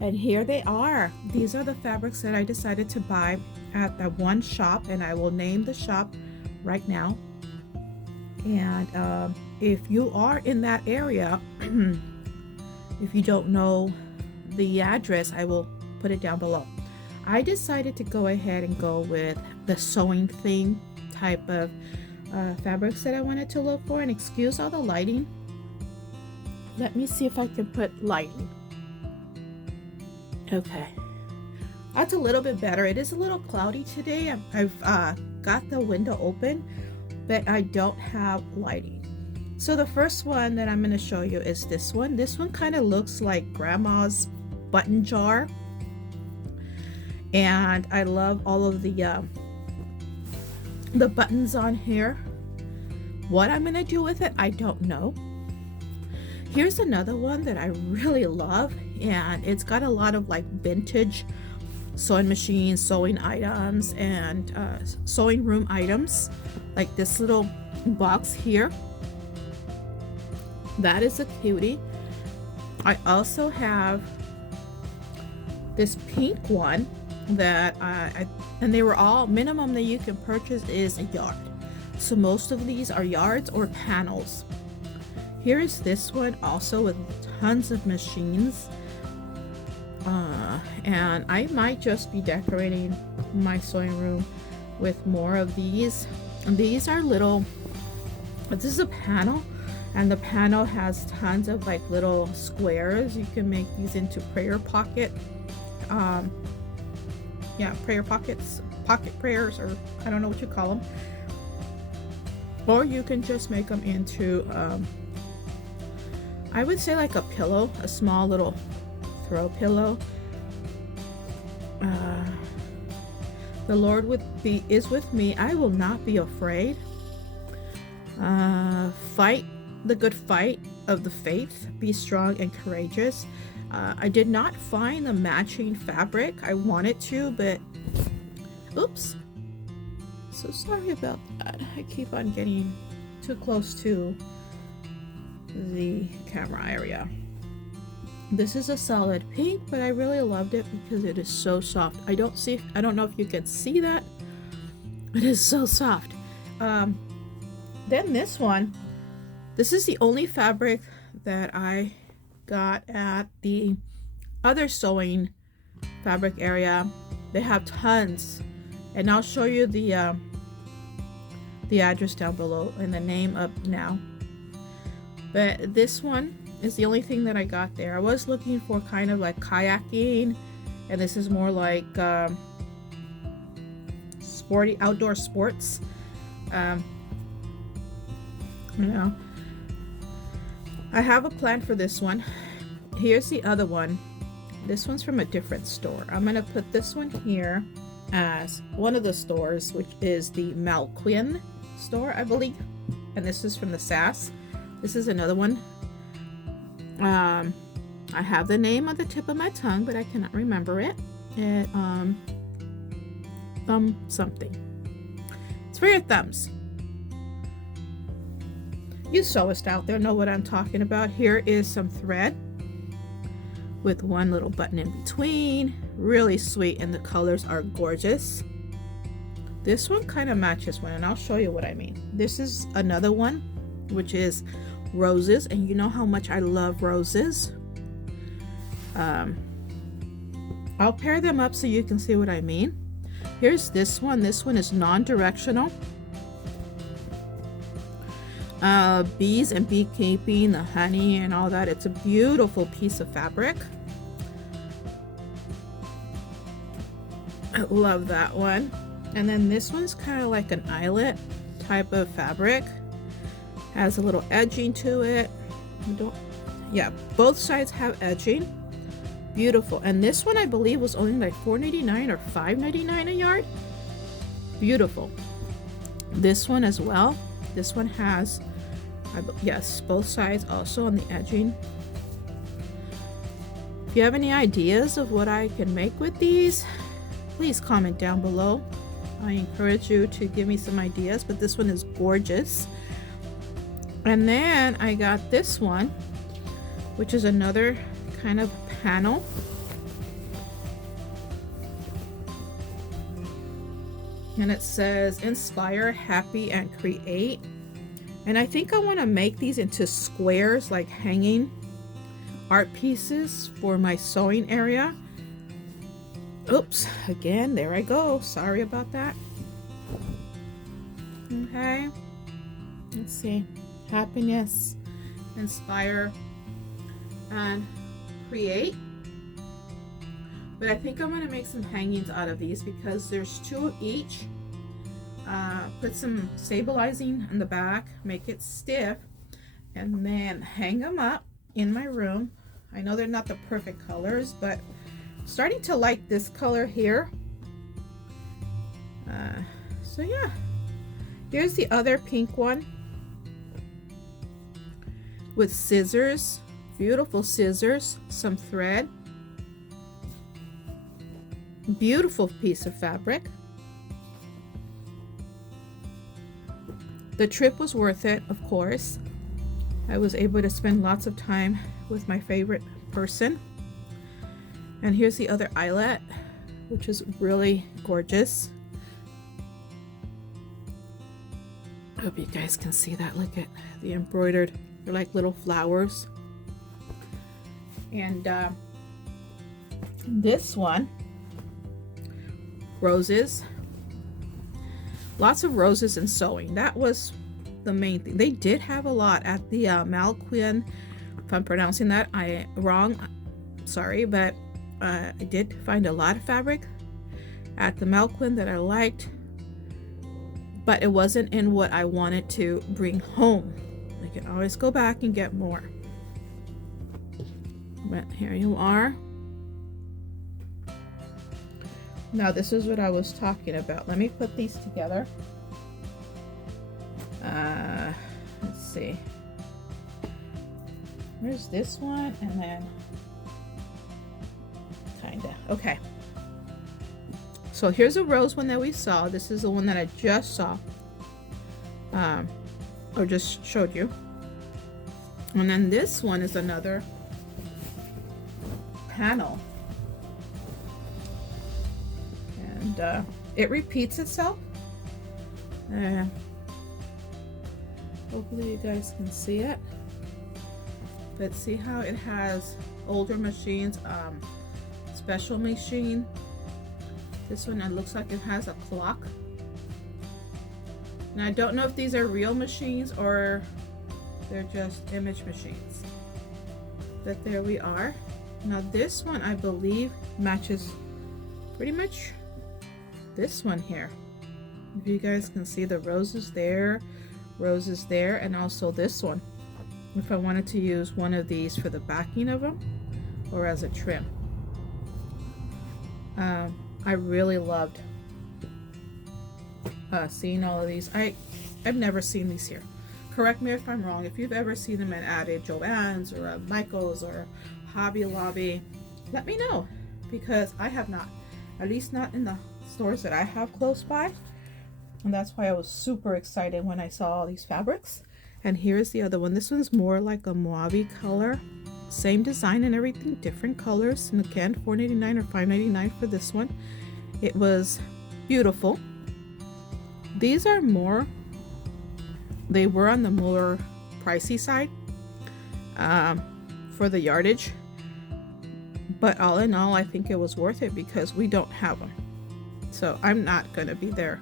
And here they are. These are the fabrics that I decided to buy at that one shop, and I will name the shop right now. And if you are in that area, if you don't know the address, I will put it down below. I decided to go ahead and go with the sewing thing type of fabrics that I wanted to look for. And excuse all the lighting. Let me see if I can put lighting. Okay, that's a little bit better. It is a little cloudy today. I've got the window open, but I don't have lighting. So the first one that I'm going to show you is this one. This one kind of looks like grandma's button jar, and I love all of the buttons on here. What I'm going to do with it, I don't know. Here's another one that I really love, and it's got a lot of like vintage sewing machines, sewing items, and sewing room items, like this little box here. That is a cutie. I also have this pink one that and they were all minimum that you can purchase is a yard. So most of these are yards or panels. Here is this one also with tons of machines. And I might just be decorating my sewing room with more of these. These are little, this is a panel, and the panel has tons of like little squares. You can make these into prayer pocket. Yeah, prayer pockets, pocket prayers, or I don't know what you call them. Or you can just make them into I would say like a pillow, a small little throw pillow. The Lord is with me. I will not be afraid. Fight the good fight of the faith. Be strong and courageous. I did not find the matching fabric. I wanted to, but oops. So sorry about that. I keep on getting too close to the camera area. This is a solid pink, but I really loved it because it is so soft. I don't know if you can see that. It is so soft. Then this one, this is the only fabric that I got at the other sewing fabric area. They have tons, and I'll show you the address down below and the name up now. But this one is the only thing that I got there. I was looking for kind of like kayaking, and this is more like sporty outdoor sports. You know, I have a plan for this one. Here's the other one. This one's from a different store. I'm gonna put this one here as one of the stores, which is the Malquin store, I believe, and this is from the SAS. This is another one. I have the name on the tip of my tongue, but I cannot remember it. Thumb something. It's for your thumbs. You sewists out there know what I'm talking about. Here is some thread with one little button in between. Really sweet, and the colors are gorgeous. This one kind of matches one, and I'll show you what I mean. This is another one, which is roses, and you know how much I love roses. I'll pair them up so you can see what I mean. Here's this one. This one is non-directional. Bees and beekeeping, the honey and all that. It's a beautiful piece of fabric. I love that one. And then this one's kind of like an eyelet type of fabric. Has a little edging to it. Yeah, both sides have edging. Beautiful. And this one I believe was only like $4.99 or $5.99 a yard. Beautiful. This one as well. This one has, yes, both sides also on the edging. If you have any ideas of what I can make with these, please comment down below. I encourage you to give me some ideas, but this one is gorgeous. And then I got this one, which is another kind of panel. And it says inspire, happy, and create. And I think I want to make these into squares, like hanging art pieces for my sewing area. Oops, again, there I go. Sorry about that. Okay, let's see. Happiness, inspire, and create. But I think I'm going to make some hangings out of these because there's 2 of each. Put some stabilizing in the back, make it stiff, and then hang them up in my room. I know they're not the perfect colors, but I'm starting to like this color here. So yeah, here's the other pink one with scissors, beautiful scissors, some thread. Beautiful piece of fabric. The trip was worth it, of course. I was able to spend lots of time with my favorite person. And here's the other eyelet, which is really gorgeous. I hope you guys can see that. Look at the embroidered, they're like little flowers. And this one, roses, lots of roses and sewing. That was the main thing. They did have a lot at the Malquin. If I'm pronouncing that wrong, sorry, but I did find a lot of fabric at the Malquin that I liked, but it wasn't in what I wanted to bring home. I can always go back and get more. But here you are. Now this is what I was talking about. Let me put these together. Let's see. There's this one, and then kinda. Okay. So here's a rose one that we saw. This is the one that I just saw. Or just showed you. And then this one is another panel. And it repeats itself. Hopefully you guys can see it. But see how it has older machines, special machine. This one, it looks like it has a clock. And I don't know if these are real machines or they're just image machines. But there we are. Now this one, I believe, matches pretty much this one here. If you guys can see the roses there, and also this one. If I wanted to use one of these for the backing of them or as a trim. I really loved seeing all of these. I've never seen these here. Correct me if I'm wrong. If you've ever seen them at Joann's or Michael's or Hobby Lobby, let me know, because I have not. At least not in the stores that I have close by. And that's why I was super excited when I saw all these fabrics. And here's the other one. This one's more like a mauve color. Same design and everything, different colors. And again, $4.99 or $5.99 for this one. It was beautiful. These are more, they were on the more pricey side for the yardage. But all in all, I think it was worth it because we don't have them. So I'm not going to be there.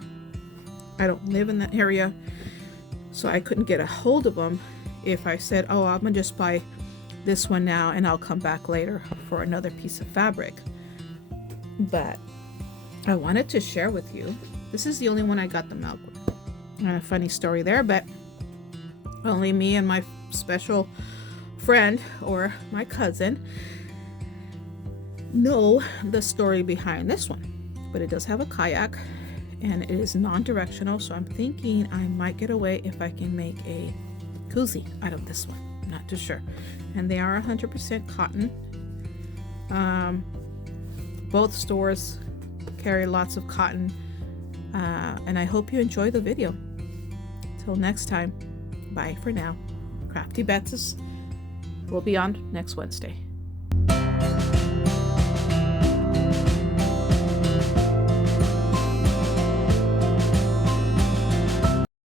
I don't live in that area. So I couldn't get a hold of them if I said, oh, I'm going to just buy this one now and I'll come back later for another piece of fabric. But I wanted to share with you. This is the only one I got the milk with. A funny story there, but only me and my special friend or my cousin know the story behind this one. But it does have a kayak and it is non-directional, so I'm thinking I might get away if I can make a koozie out of this one. I'm not too sure. And they are 100% cotton. Both stores carry lots of cotton, and I hope you enjoy the video. Till next time, bye for now. Crafty Bets will be on next Wednesday.